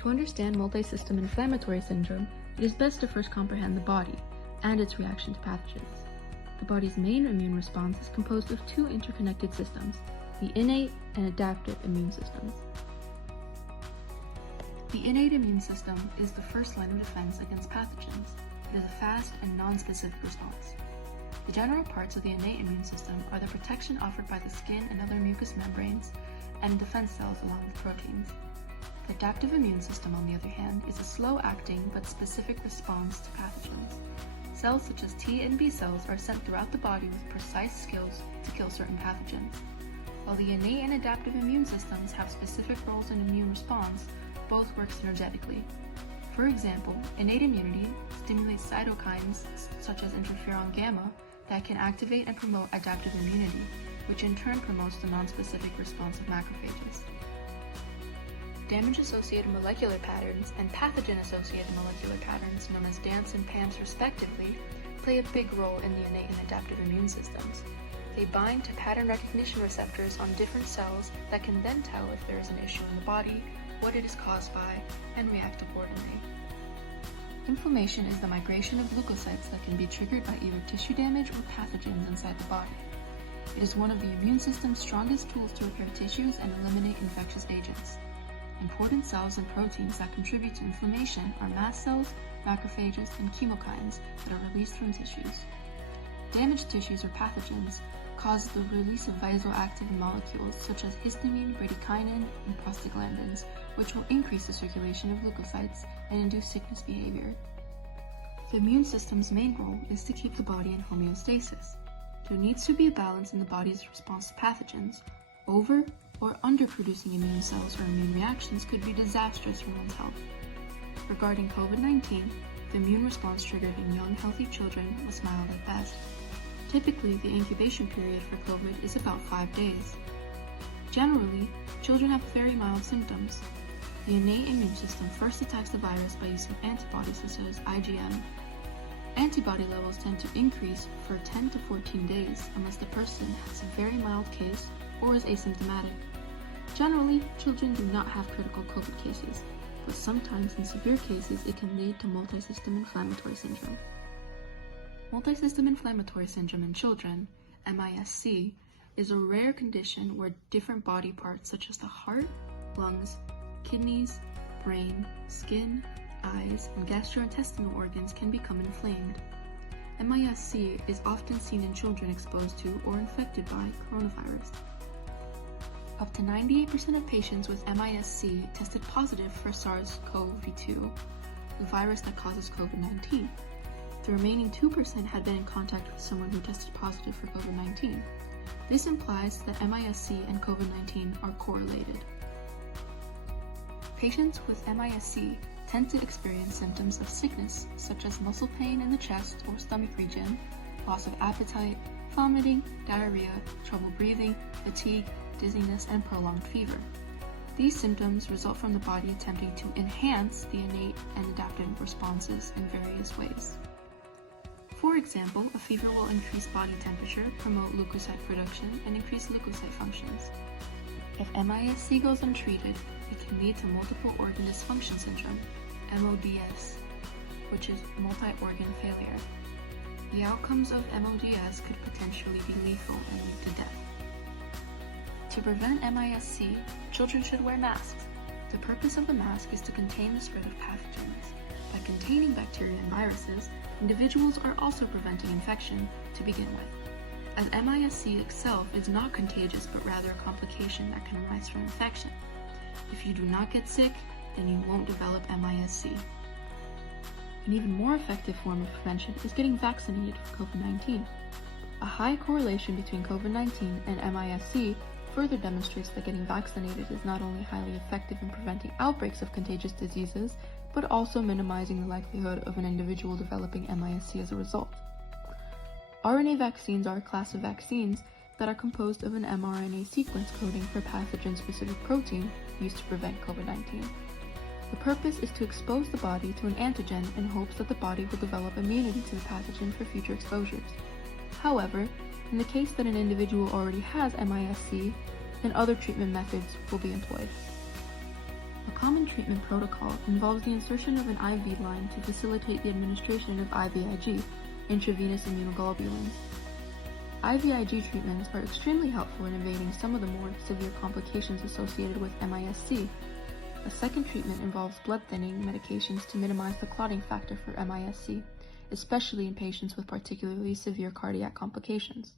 To understand multisystem inflammatory syndrome, it is best to first comprehend the body and its reaction to pathogens. The body's main immune response is composed of two interconnected systems, the innate and adaptive immune systems. The innate immune system is the first line of defense against pathogens. It is a fast and non-specific response. The general parts of the innate immune system are the protection offered by the skin and other mucous membranes and defense cells along with proteins. The adaptive immune system, on the other hand, is a slow-acting but specific response to pathogens. Cells such as T and B cells are sent throughout the body with precise skills to kill certain pathogens. While the innate and adaptive immune systems have specific roles in immune response, both work synergetically. For example, innate immunity stimulates cytokines such as interferon gamma that can activate and promote adaptive immunity, which in turn promotes the nonspecific response of macrophages. Damage-associated molecular patterns and pathogen-associated molecular patterns, known as DAMPs and PAMPs respectively, play a big role in the innate and adaptive immune systems. They bind to pattern recognition receptors on different cells that can then tell if there is an issue in the body, what it is caused by, and react accordingly. Inflammation is the migration of leukocytes that can be triggered by either tissue damage or pathogens inside the body. It is one of the immune system's strongest tools to repair tissues and eliminate infectious agents. Important cells and proteins that contribute to inflammation are mast cells, macrophages, and chemokines that are released from tissues. Damaged tissues or pathogens cause the release of vasoactive molecules such as histamine, bradykinin, and prostaglandins, which will increase the circulation of leukocytes and induce sickness behavior. The immune system's main role is to keep the body in homeostasis. There needs to be a balance in the body's response to pathogens. Over or underproducing immune cells or immune reactions could be disastrous for one's health. Regarding COVID-19, the immune response triggered in young, healthy children was mild at best. Typically, the incubation period for COVID is about 5 days. Generally, children have very mild symptoms. The innate immune system first attacks the virus by using antibodies such as IgM. Antibody levels tend to increase for 10 to 14 days unless the person has a very mild case or is asymptomatic. Generally, children do not have critical COVID cases, but sometimes in severe cases it can lead to multisystem inflammatory syndrome. Multisystem inflammatory syndrome in children, MISC, is a rare condition where different body parts such as the heart, lungs, kidneys, brain, skin, eyes, and gastrointestinal organs can become inflamed. MISC is often seen in children exposed to or infected by coronavirus. Up to 98% of patients with MISC tested positive for SARS-CoV-2, the virus that causes COVID-19. The remaining 2% had been in contact with someone who tested positive for COVID-19. This implies that MISC and COVID-19 are correlated. Patients with MISC tend to experience symptoms of sickness, such as muscle pain in the chest or stomach region, loss of appetite, vomiting, diarrhea, trouble breathing, fatigue, dizziness, and prolonged fever. These symptoms result from the body attempting to enhance the innate and adaptive responses in various ways. For example, a fever will increase body temperature, promote leukocyte production, and increase leukocyte functions. If MISC goes untreated, it can lead to multiple organ dysfunction syndrome, MODS, which is multi-organ failure. The outcomes of MODS could potentially be lethal and lead to death. To prevent MISC, children should wear masks. The purpose of the mask is to contain the spread of pathogens. By containing bacteria and viruses, individuals are also preventing infection to begin with, as MISC itself is not contagious but rather a complication that can arise from infection. If you do not get sick, then you won't develop MISC. An even more effective form of prevention is getting vaccinated for COVID-19. A high correlation between COVID-19 and MISC further demonstrates that getting vaccinated is not only highly effective in preventing outbreaks of contagious diseases, but also minimizing the likelihood of an individual developing MISC as a result. RNA vaccines are a class of vaccines that are composed of an mRNA sequence coding for pathogen-specific protein used to prevent COVID-19. The purpose is to expose the body to an antigen in hopes that the body will develop immunity to the pathogen for future exposures. However, in the case that an individual already has MISC, then other treatment methods will be employed. A common treatment protocol involves the insertion of an IV line to facilitate the administration of IVIG, intravenous immunoglobulins. IVIG treatments are extremely helpful in evading some of the more severe complications associated with MIS-C. A second treatment involves blood thinning medications to minimize the clotting factor for MIS-C, especially in patients with particularly severe cardiac complications.